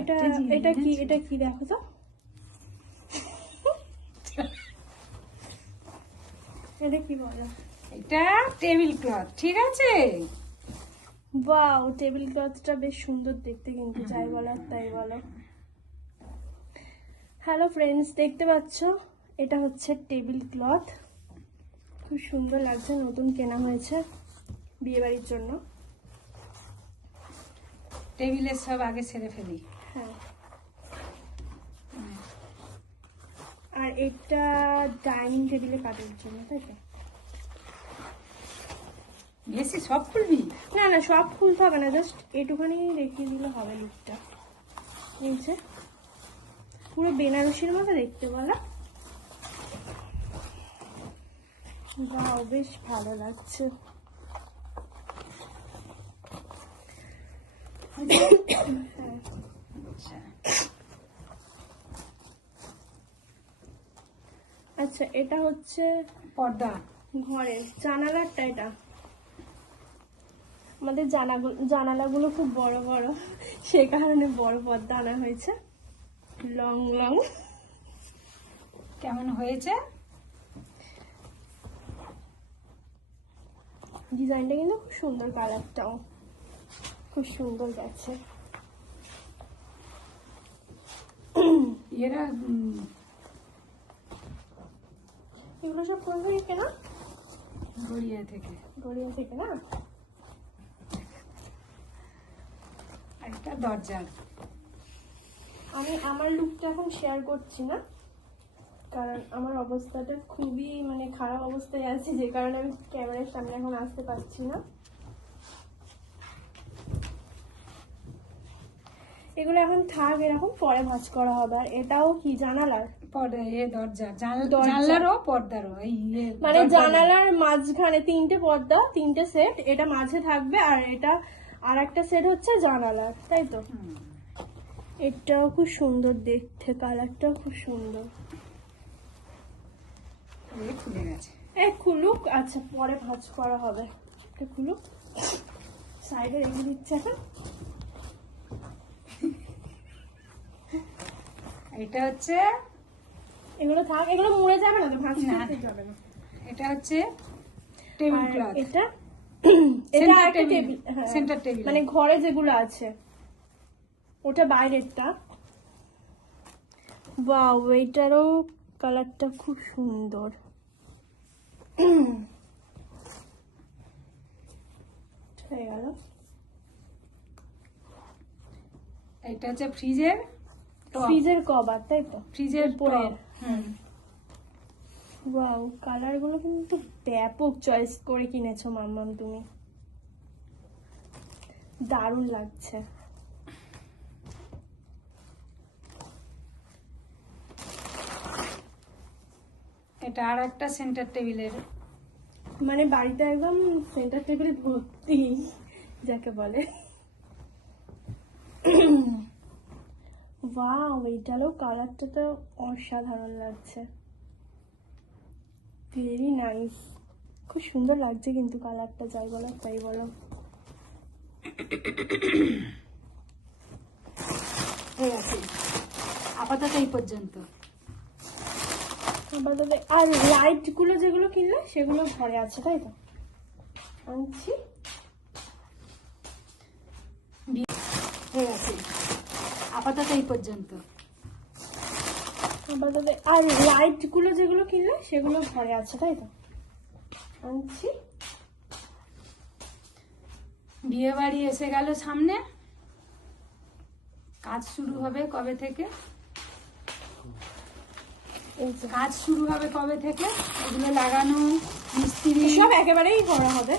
এটা এটা কি দেখো তো, এটা কি বলো? এটা টেবিল ক্লথ, ঠিক আছে। বাও, টেবিল ক্লথটা বেশ সুন্দর দেখতে কিন্তু, যাই বলো আর তাই বলো। হ্যালো ফ্রেন্ডস, দেখতে পাচ্ছ এটা হচ্ছে টেবিল ক্লথ। খুব সুন্দর লাগছে, নতুন কেনা হয়েছে বিয়ে বাড়ির জন্য। টেবিলের সব আগে ছেড়ে ফেলি। হ্যাঁ, আর এটা ডাইনিং টেবিলে কাটার জন্য, তাই তো? বেশি সব খুলবি? না না, সব খুলতে হবে না, জাস্ট এটুখানি রেখে দিলে হবে লুকটা। এই যে পুরো বেনারসির মতো দেখতে বলা। বাহ, বেশ ভালো লাগছে। আচ্ছা, এটা হচ্ছে পর্দা, ঘরের জানালাটা। এটা আমাদের জানালাগুলো খুব বড় বড়, সে কারণে বড় পর্দা আনা হয়েছে, লং লং। কেমন হয়েছে? ডিজাইনটা কিন্তু খুব সুন্দর, কালারটাও খুব সুন্দর গেছে। এরা এগুলো সব কোন থেকে কেনা? গড়িয়া থেকে। গড়িয়া থেকে না? একটা দরজা। আমি আমার লুকটা এখন শেয়ার করছি না, কারণ আমার অবস্থাটা খুবই মানে খারাপ অবস্থায় আছে, যে কারণে আমি ক্যামেরার সামনে এখন আসতে পারছি না। এগুলো এখন থাক এরকম, পরে ভাঁজ করা হবে। আর এটাও কি জানালার পর্দা, দরজা, জানলারও পর্দারও, মানে জানালার মাঝখানে তিনটে পর্দা, তিনটে সেট, এটা মাঝে থাকবে, আর এটা আর একটা সেট হচ্ছে জানালার, তাই তো? এটাও খুব সুন্দর দেখতে, কালারটাও খুব সুন্দর। খুলে গেছে। খুলুক, আচ্ছা পরে ভাঁজ করা হবে। এটা খুলুক, সাইডে রেখে দিচ্ছে এখন। এটা হচ্ছে, এগুলো থাক, এগুলো মুড়ে যাবে না তো, ভাঁজ করতে যাবে না। এটা হচ্ছে টেবিল আর ক্লথ। এটা এটা একটা টেবিল, সেন্টার টেবিল, মানে ঘরে যেগুলো আছে, ওটা বাইরেরটা। বাও, এইটারও কালারটা খুব সুন্দর। হয়ে গেল। এটা হচ্ছে ফ্রিজের কভার, তাই তো? ফ্রিজের উপরের। হুম। ওয়াও, কালার গুলো কিন্তু ব্যাপক চয়েস করে কিনেছো মাম্মাম তুমি, দারুণ লাগছে। এটা আর একটা সেন্টার টেবিলের, মানে বাড়িতে একদম সেন্টার টেবিল ভর্তি, যাকে বলে। ওয়াও, এইটারও কালারটা তো অসাধারণ লাগছে, ভেরি নাইস। খুব সুন্দর লাগছে কিন্তু কালারটা, যাই বলো তাই বলো। হয়ে গেছে আপাতত এই পর্যন্ত। আর লাইট গুলো যেগুলো কিনলে সেগুলো ঘরে আছে, তাই তো? আনছি। হয়ে গেছে আপাতত এই পর্যন্ত। আর লাইট গুলো যেগুলো কিনলে সেগুলো ঘরে আছে, তাই তো? আনছি। বিয়ে বাড়ি এসে গেল সামনে, কাজ শুরু হবে কবে থেকে? কাজ শুরু হবে কবে থেকে? এগুলো লাগানো, মিস্ত্রি সব একেবারেই করা হবে,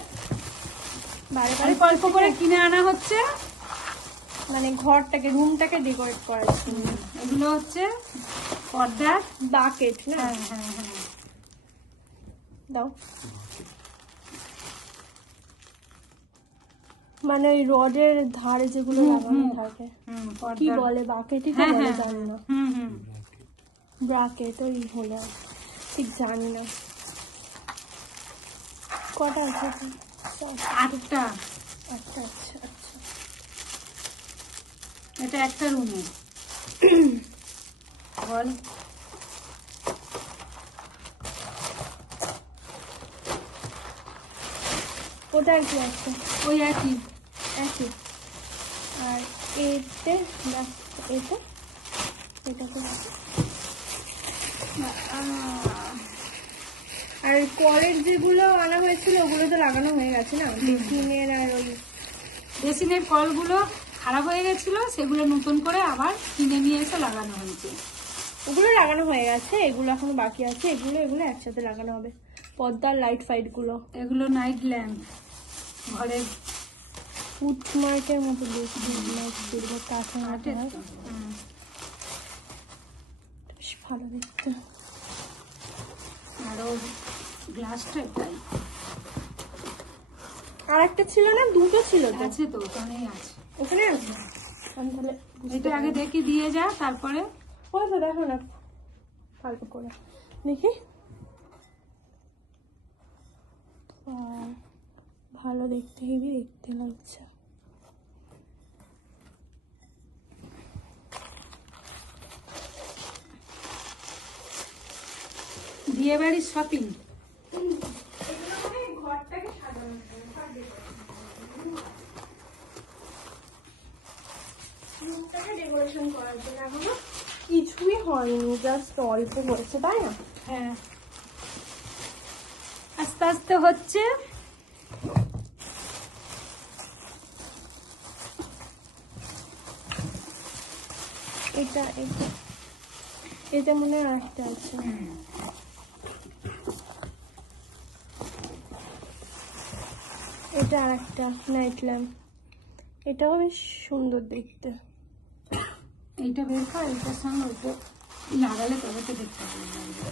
বারে বারে অল্প করে কিনে আনা হচ্ছে, মানে ঘরটাকে, রুমটাকে ডেকোরেট করার জন্য। এগুলো হচ্ছে পর্দার বাকেট না? হ্যাঁ হ্যাঁ হ্যাঁ। দাও, মানে ওই রডের ধারে যেগুলো লাগানো থাকে, কি বলে, বাকেটই তো বলে, জানি না। ব্রাকেট ওই হলো, ঠিক জানি না। কটা আছে? 8টা। আচ্ছা আচ্ছা আচ্ছা। এটা একটা রুমে বল। ওটা কি আছে? ওই একই। একই। আর এতে এটা এটা তো আছে। আর কলের যেগুলো আনা হয়েছিল ওগুলো তো লাগানো হয়ে গেছে না, বেসিনের আর ওই বেসিনের কলগুলো খারাপ হয়ে গেছিল, সেগুলো নতুন করে আবার কিনে নিয়ে এসে লাগানো হয়েছে। ওগুলো লাগানো হয়ে গেছে, এগুলো এখনো বাকি আছে। এগুলো একসাথে লাগানো হবে। পর্দার লাইট ফাইট গুলো, এগুলো নাইট ল্যাম্প, ঘরের ফুটমার্কের মতো কাঠে কাঠের হয়, তো। বেশ ভালো দেখতে। আরো গ্লাসটা এটাই আর একটা ছিল না, দুটো ছিল তো? আছে তো, ওখানেই আছে। ওখানে আছে। আমি তাহলে এটা আগে দেখি দিয়ে যা, তারপরে ওই তো দেখো না ফালতু করে দেখি। ভালো দেখতে, হেবি দেখতে লাগছে। বিয়ে বাড়ির শপিং। ডেকোরেশন করার জন্য এখনো কিছুই হয়নি, জাস্ট অল্প হয়েছে, তাই না? হ্যাঁ, আস্তে আস্তে হচ্ছে। এটা এটা এটা মনে হয় আরেকটা আছে। এটা আরেকটা নাইট ল্যাম্প, এটাও বেশ সুন্দর দেখতে। এইটা বের কর, এইটার সঙ্গে ওইটা লাগালে তবে তো দেখতে ভালো লাগবে।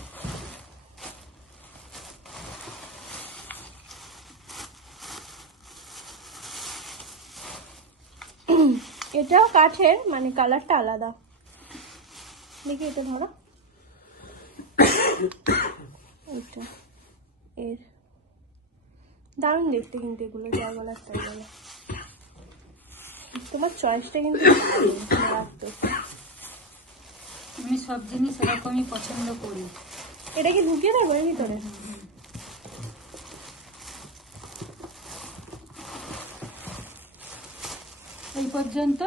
এটাও কাঠের, মানে কালারটা আলাদা। দেখি এটা ধরো, এটা এর দারুণ দেখতে কিন্তু এগুলো, যা বলার তাই বলো। তোমার চয়েসটা কিন্তু দারুণ, মারাত্মক। আমি সব জিনিস এরকমই পছন্দ করি। এটা কি ঢুকিয়ে দেবো এর ভিতরে? এই পর্যন্ত